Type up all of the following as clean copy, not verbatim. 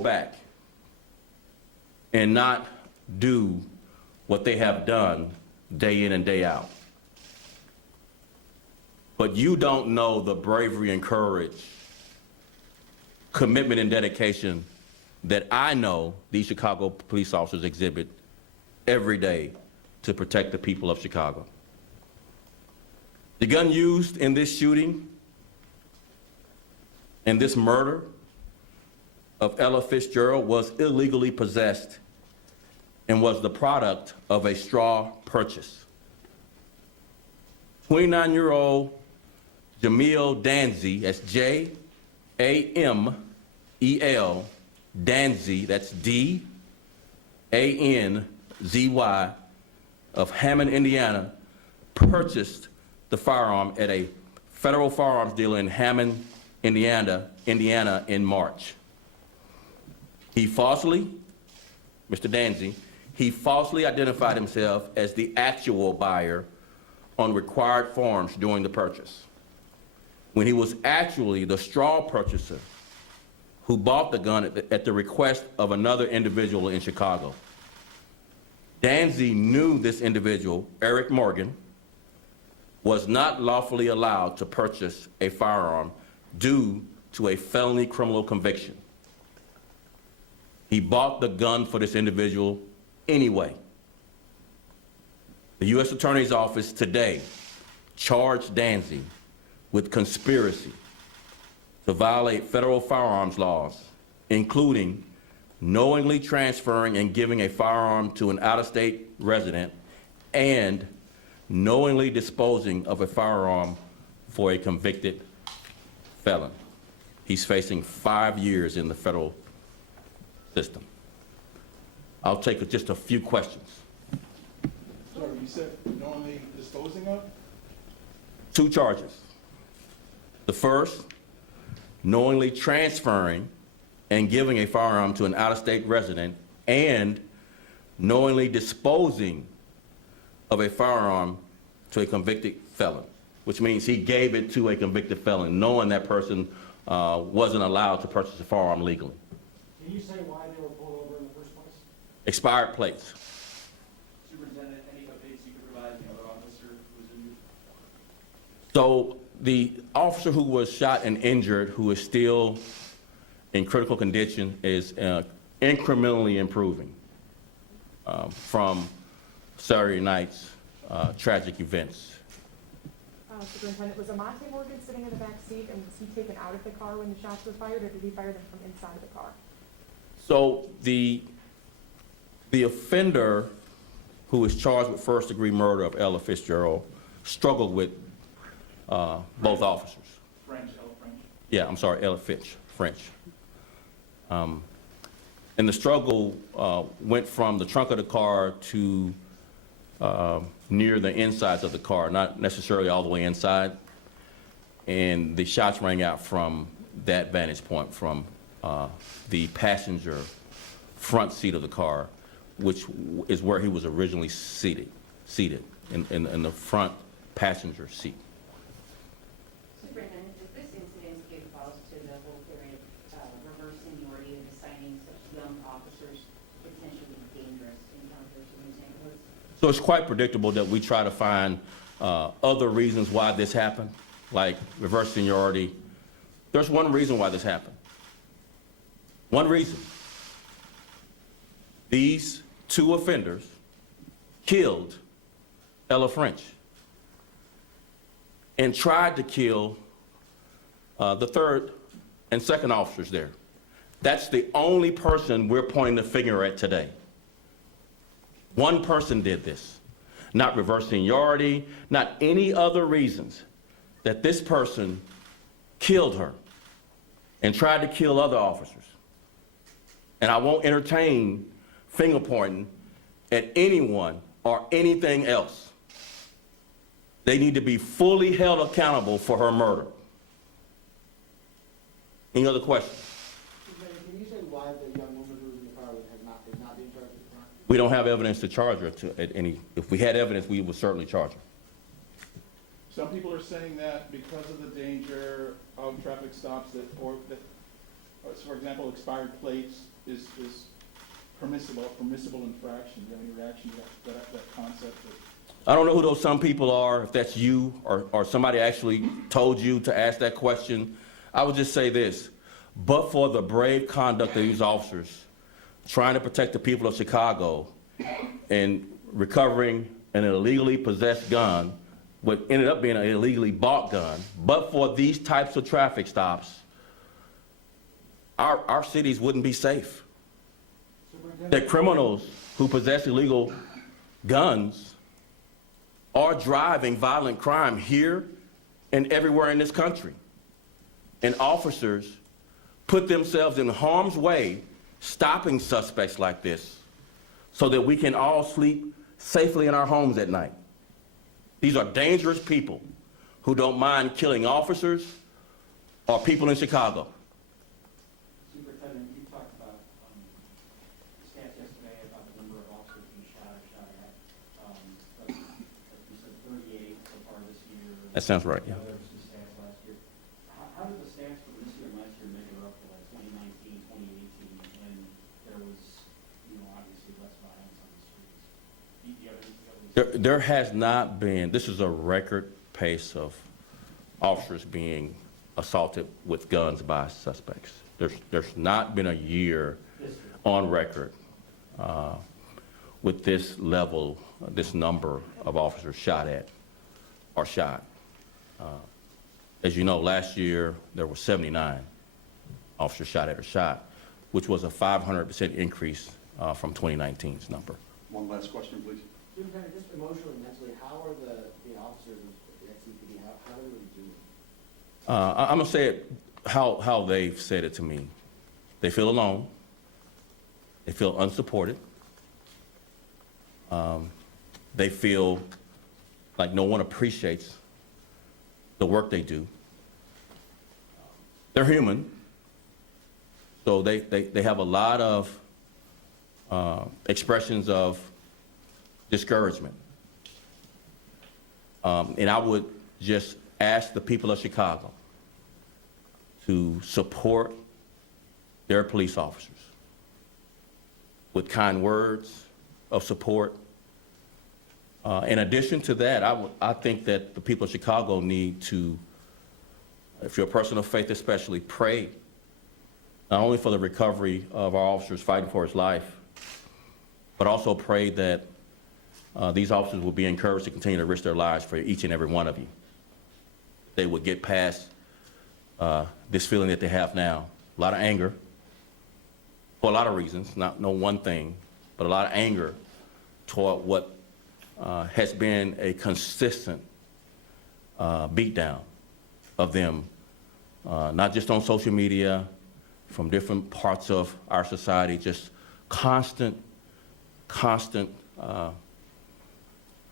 back and not do what they have done day in and day out. But you don't know the bravery and courage, commitment and dedication that I know these Chicago police officers exhibit every day to protect the people of Chicago. The gun used in this shooting and this murder of Ella Fitzgerald was illegally possessed and was the product of a straw purchase. 29-year-old Jamil Danzy, that's J-A-M-E-L, Danzy, that's D-A-N-Z-Y, of Hammond, Indiana, purchased the firearm at a federal firearms dealer in Hammond, Indiana in March. He falsely, Mr. Danzy, he falsely identified himself as the actual buyer on required forms during the purchase, when he was actually the straw purchaser who bought the gun at the request of another individual in Chicago. Danzy knew this individual, Eric Morgan, was not lawfully allowed to purchase a firearm due to a felony criminal conviction. He bought the gun for this individual anyway. The U.S. Attorney's Office today charged Danzy with conspiracy to violate federal firearms laws, including knowingly transferring and giving a firearm to an out-of-state resident and knowingly disposing of a firearm for a convicted felon. He's facing 5 years in the federal system. I'll take just a few questions. Sorry, you said knowingly disposing of? 2 charges. The first, knowingly transferring and giving a firearm to an out-of-state resident and knowingly disposing of a firearm to a convicted felon, which means he gave it to a convicted felon, knowing that person wasn't allowed to purchase a firearm legally. Can you say why they were pulled over in the first place? Expired plates. Superintendent, any updates you could provide the other officer who was injured? So the officer who was shot and injured, who is still in critical condition, is incrementally improving from Saturday night's tragic events. Superintendent, was Amante Morgan sitting in the back seat, and was he taken out of the car when the shots were fired, or did he fire them from inside of the car? So the offender who is charged with first-degree murder of Ella Fitzgerald struggled with both officers. Ella French? Yeah, I'm sorry, Ella French. And the struggle went from the trunk of the car to near the insides of the car, not necessarily all the way inside. And the shots rang out from that vantage point, from the passenger front seat of the car, which is where he was originally seated in the front passenger seat. Superintendent, does this incident give cause to the whole theory of reverse seniority of assigning such young officers potentially dangerous encounters in these neighborhoods? So it's quite predictable that we try to find other reasons why this happened, like reverse seniority. There's one reason why this happened. One reason. These 2 offenders killed Ella French and tried to kill the 3rd and 2nd officers there. That's the only person we're pointing the finger at today. One person did this, not reverse seniority, not any other reasons that this person killed her and tried to kill other officers. And I won't entertain finger pointing at anyone or anything else. They need to be fully held accountable for her murder. Any other questions? Can you say why the young woman who was in the car is not being charged with the crime? We don't have evidence to charge her at any. If we had evidence, we would certainly charge her. Some people are saying that because of the danger of traffic stops that for example, expired plates is permissible infraction. Do you have any reaction to that concept? I don't know who those some people are, if that's you or somebody actually told you to ask that question. I would just say this, but for the brave conduct of these officers trying to protect the people of Chicago and recovering an illegally possessed gun, what ended up being an illegally bought gun, but for these types of traffic stops, our cities wouldn't be safe. The criminals who possess illegal guns are driving violent crime here and everywhere in this country. And officers put themselves in harm's way stopping suspects like this so that we can all sleep safely in our homes at night. These are dangerous people who don't mind killing officers or people in Chicago. Superintendent, you talked about stats yesterday about the number of officers being shot or shot at. But you said 38 so far this year. That sounds right, yeah. There were some stats last year. How did the stats for this year and last year measure up to like 2019, 2018, when there was, obviously less violence on the streets? Do you have any? There has not been, this is a record pace of officers being assaulted with guns by suspects. There's not been a year on record with this level, this number of officers shot at or shot. As you know, last year there were 79 officers shot at or shot, which was a 500% increase from 2019's number. One last question, please. Superintendent, just emotionally, mentally, how are the officers at CPD, how are they doing? I'm gonna say it how they've said it to me. They feel alone. They feel unsupported. They feel like no one appreciates the work they do. They're human, so they have a lot of expressions of discouragement. And I would just ask the people of Chicago to support their police officers with kind words of support. In addition to that, I think that the people of Chicago need to, if you're a person of faith especially, pray not only for the recovery of our officers fighting for his life, but also pray that these officers will be encouraged to continue to risk their lives for each and every one of you. They would get past this feeling that they have now. A lot of anger, for a lot of reasons, not no one thing, but a lot of anger toward what has been a consistent beatdown of them, not just on social media, from different parts of our society, just constant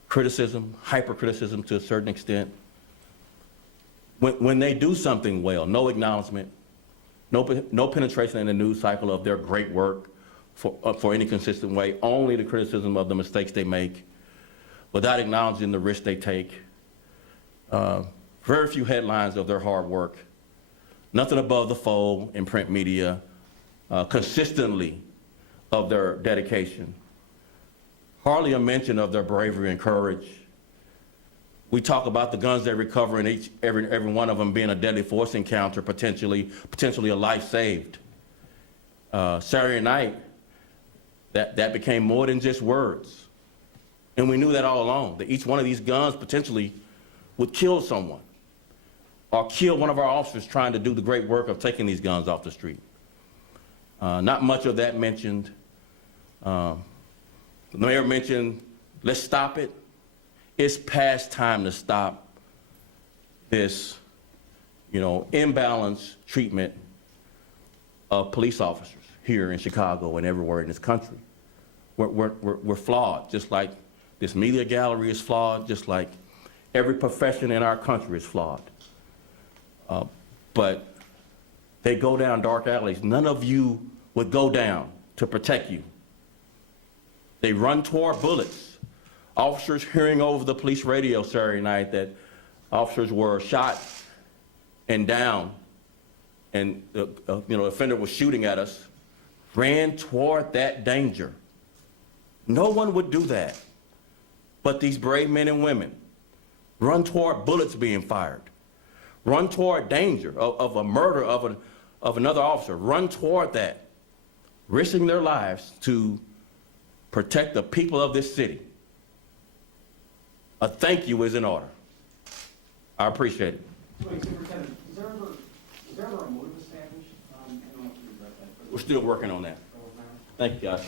criticism, hypercriticism to a certain extent. When they do something well, no acknowledgement, no penetration in the news cycle of their great work for any consistent way, only the criticism of the mistakes they make, without acknowledging the risks they take. Very few headlines of their hard work, nothing above the fold in print media, consistently of their dedication. Hardly a mention of their bravery and courage. We talk about the guns they recover and every one of them being a deadly force encounter, potentially a life saved. Saturday night, that became more than just words. And we knew that all along, that each one of these guns potentially would kill someone or kill one of our officers trying to do the great work of taking these guns off the street. Not much of that mentioned. The mayor mentioned, let's stop it. It's past time to stop this, imbalanced treatment of police officers here in Chicago and everywhere in this country. We're flawed, just like this media gallery is flawed, just like every profession in our country is flawed. But they go down dark alleys. None of you would go down to protect you. They run toward bullets. Officers hearing over the police radio Saturday night that officers were shot and down and, the offender was shooting at us, ran toward that danger. No one would do that. But these brave men and women run toward bullets being fired, run toward danger of a murder of another officer, run toward that, risking their lives to protect the people of this city. A thank you is in order. I appreciate it. Wait, Superintendent, is there ever a motive established? I don't know if you regret that. We're still working on that. Thank you, guys.